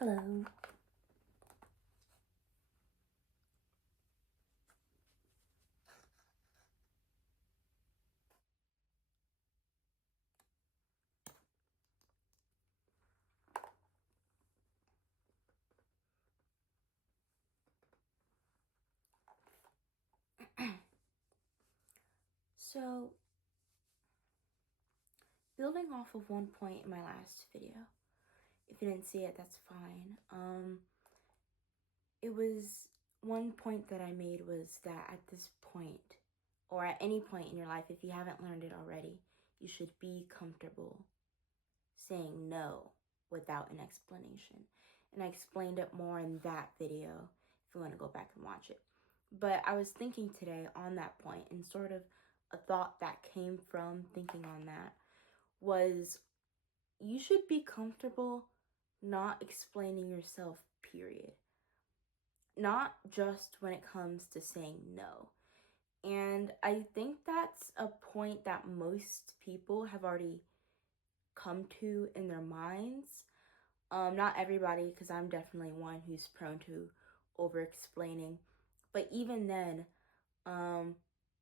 Hello. So, building off of one point in my last video, if you didn't see it, that's fine. It was one point that I made was that at this point, or at any point in your life, if you haven't learned it already, you should be comfortable saying no without an explanation. And I explained it more in that video if you want to go back and watch it. But I was thinking today on that point, and sort of a thought that came from thinking on that was you should be comfortable not explaining yourself, period. Not just when it comes to saying no. And I think that's a point that most people have already come to in their minds. Not everybody, because I'm definitely one who's prone to over explaining. But even then,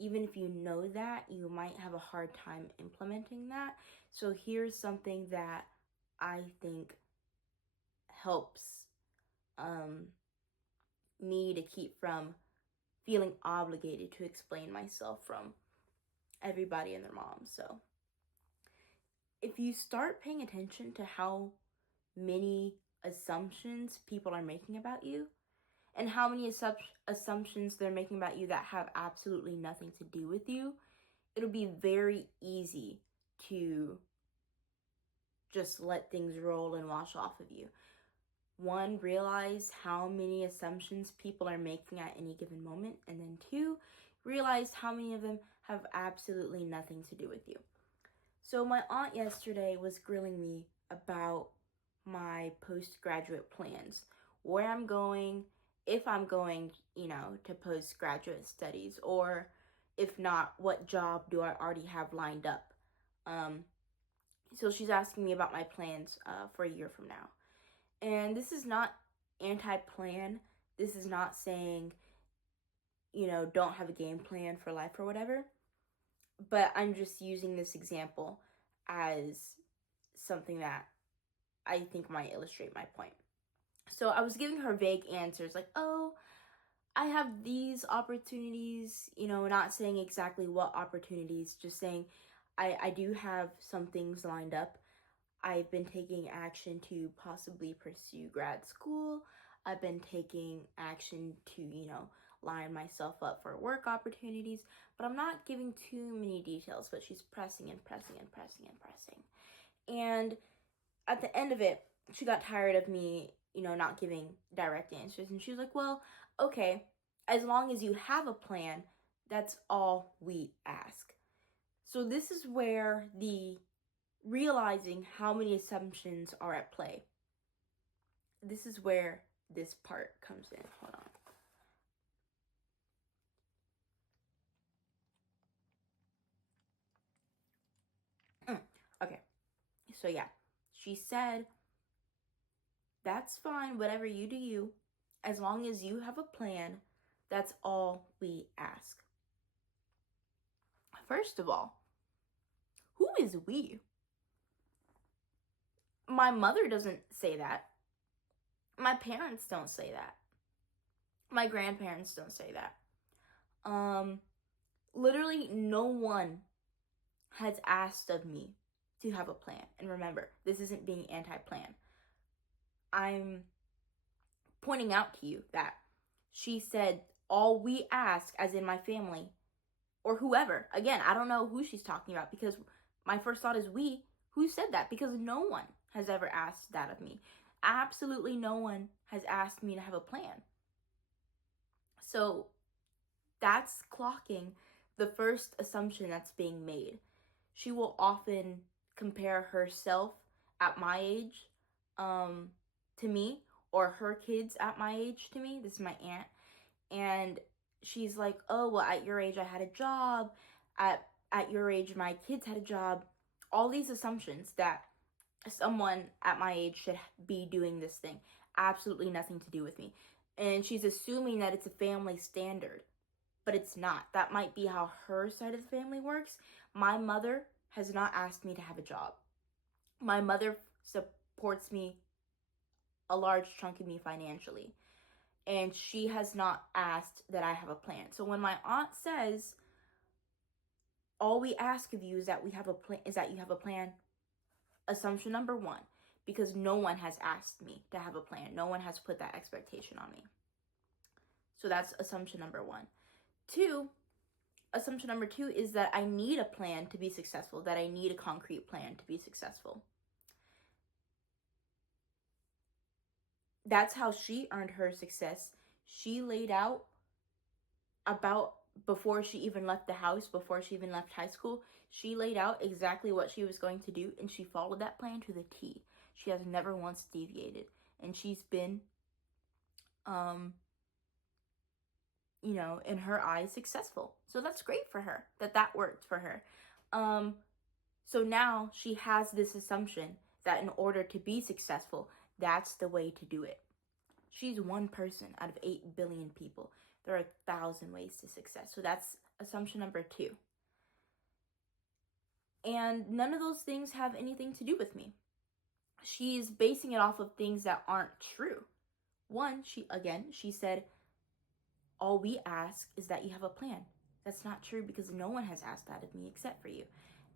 even if you know that, you might have a hard time implementing that. So here's something that I think helps me to keep from feeling obligated to explain myself from everybody and their mom. So if you start paying attention to how many assumptions people are making about you, and how many assumptions they're making about you that have absolutely nothing to do with you, it'll be very easy to just let things roll and wash off of you. One, realize how many assumptions people are making at any given moment. And then two, realize how many of them have absolutely nothing to do with you. So my aunt yesterday was grilling me about my postgraduate plans, where I'm going, if I'm going, to postgraduate studies, or if not, what job do I already have lined up? So she's asking me about my plans for a year from now. And this is not anti-plan. This is not saying, don't have a game plan for life or whatever. But I'm just using this example as something that I think might illustrate my point. So I was giving her vague answers like, oh, I have these opportunities, not saying exactly what opportunities, just saying I do have some things lined up. I've been taking action to possibly pursue grad school. I've been taking action to, line myself up for work opportunities, but I'm not giving too many details, but she's pressing and pressing and pressing and pressing. And at the end of it, she got tired of me, not giving direct answers. And she was like, well, okay, as long as you have a plan, that's all we ask. So this is where the realizing how many assumptions are at play. This is where this part comes in. Hold on. Okay. So yeah, she said, that's fine, whatever you do you. As long as you have a plan, that's all we ask. First of all, who is we? My mother doesn't say that. My parents don't say that. My grandparents don't say that. Literally no one has asked of me to have a plan. And remember, this isn't being anti-plan. I'm pointing out to you that she said all we ask, as in my family or whoever. Again, I don't know who she's talking about, because my first thought is we. Who said that? Because no one has ever asked that of me. Absolutely no one has asked me to have a plan. So that's clocking the first assumption that's being made. She will often compare herself at my age to me, or her kids at my age to me. This is my aunt. And she's like, oh, well, at your age I had a job. At your age my kids had a job. All these assumptions that someone at my age should be doing this thing. Absolutely nothing to do with me. And she's assuming that it's a family standard, but it's not. That might be how her side of the family works. My mother has not asked me to have a job. My mother supports me, a large chunk of me, financially, and she has not asked that I have a plan. So when my aunt says, all we ask of you is that we have a plan, is that you have a plan, assumption number one, because no one has asked me to have a plan. No one has put that expectation on me. So that's assumption number one. Assumption number two is that I need a plan to be successful, that I need a concrete plan to be successful. That's how she earned her success. She laid out about, before she even left the house, before she even left high school, she laid out exactly what she was going to do, and she followed that plan to the T. She has never once deviated, and she's been, in her eyes, successful. So that's great for her, that worked for her. So now she has this assumption that in order to be successful, that's the way to do it. She's one person out of 8 billion people. There are 1,000 ways to success. So that's assumption number two. And none of those things have anything to do with me. She's basing it off of things that aren't true. One, she said, all we ask is that you have a plan. That's not true, because no one has asked that of me except for you.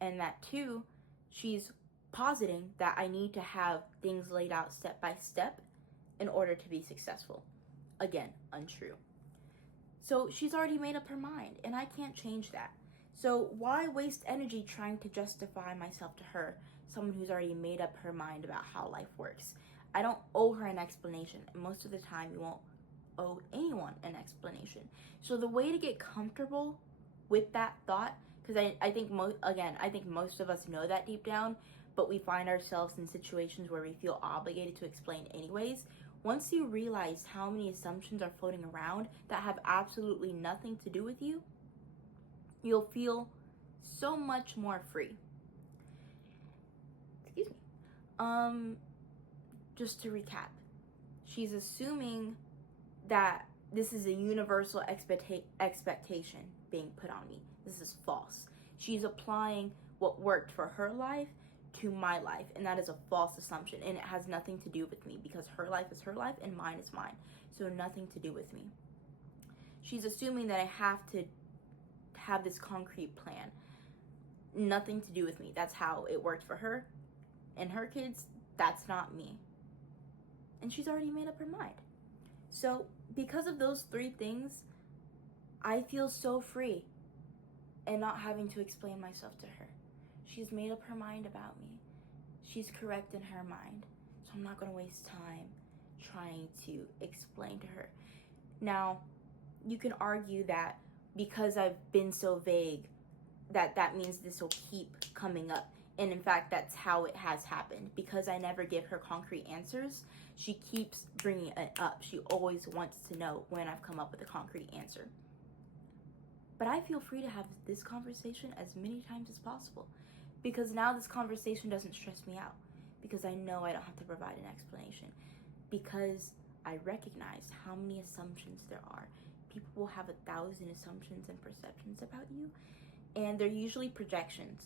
And that two, she's positing that I need to have things laid out step by step in order to be successful. Again, untrue. So she's already made up her mind, and I can't change that. So why waste energy trying to justify myself to her, someone who's already made up her mind about how life works? I don't owe her an explanation, and most of the time you won't owe anyone an explanation. So the way to get comfortable with that thought, because I think most of us know that deep down, but we find ourselves in situations where we feel obligated to explain anyways. Once you realize how many assumptions are floating around that have absolutely nothing to do with you, you'll feel so much more free. Excuse me. Just to recap, she's assuming that this is a universal expectation being put on me. This is false. She's applying what worked for her life to my life, and that is a false assumption, and it has nothing to do with me, because her life is her life and mine is mine. So nothing to do with me. She's assuming that I have to have this concrete plan. Nothing to do with me. That's how it worked for her and her kids. That's not me. And she's already made up her mind. So because of those three things, I feel so free and not having to explain myself to her. She's made up her mind about me. She's correct in her mind. So I'm not going to waste time trying to explain to her. Now, you can argue that because I've been so vague, that means this will keep coming up. And in fact, that's how it has happened. Because I never give her concrete answers, she keeps bringing it up. She always wants to know when I've come up with a concrete answer. But I feel free to have this conversation as many times as possible, because now this conversation doesn't stress me out, because I know I don't have to provide an explanation, because I recognize how many assumptions there are. People will have 1,000 assumptions and perceptions about you, and they're usually projections.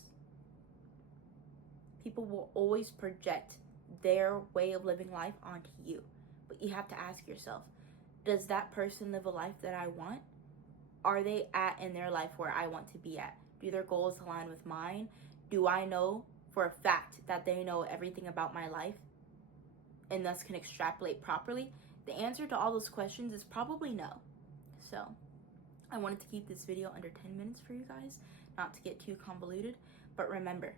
People will always project their way of living life onto you, but you have to ask yourself, does that person live a life that I want? Are they at in their life where I want to be at? Do their goals align with mine? Do I know for a fact that they know everything about my life and thus can extrapolate properly? The answer to all those questions is probably no. So I wanted to keep this video under 10 minutes for you guys, not to get too convoluted. But remember,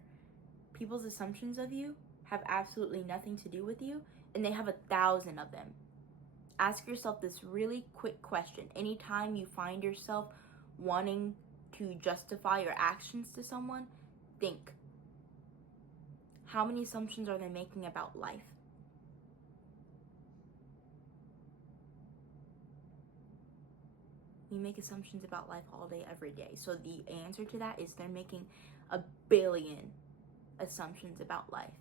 people's assumptions of you have absolutely nothing to do with you, and they have 1,000 of them. Ask yourself this really quick question. Anytime you find yourself wanting to justify your actions to someone, think, how many assumptions are they making about life? We make assumptions about life all day, every day. So the answer to that is they're making 1 billion assumptions about life.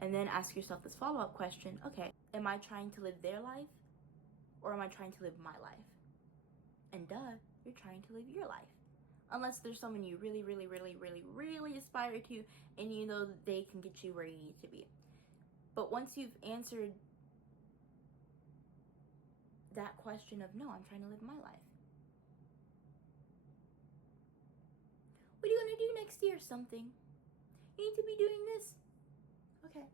And then ask yourself this follow-up question. Okay, am I trying to live their life or am I trying to live my life? And duh, you're trying to live your life. Unless there's someone you really, really, really, really, really aspire to and you know that they can get you where you need to be. But once you've answered that question of, no, I'm trying to live my life. What are you going to do next year? Something. You need to be doing this. Okay.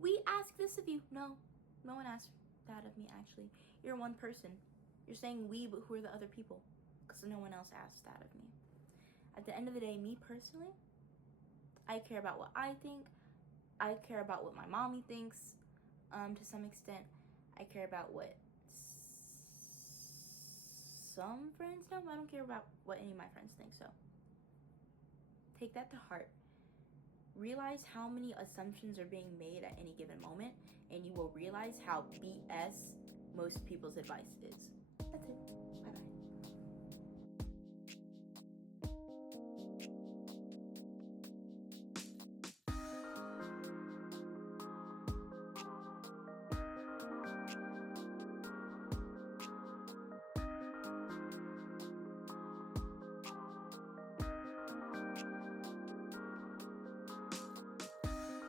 We ask this of you. No one asked that of me, actually. You're one person. You're saying we, but who are the other people? Because no one else asked that of me. At the end of the day, me personally, I care about what I think. I care about what my mommy thinks, to some extent. I care about what some friends know. I don't care about what any of my friends think, so take that to heart. Realize how many assumptions are being made at any given moment, and you will realize how BS most people's advice is. That's it. Bye-bye.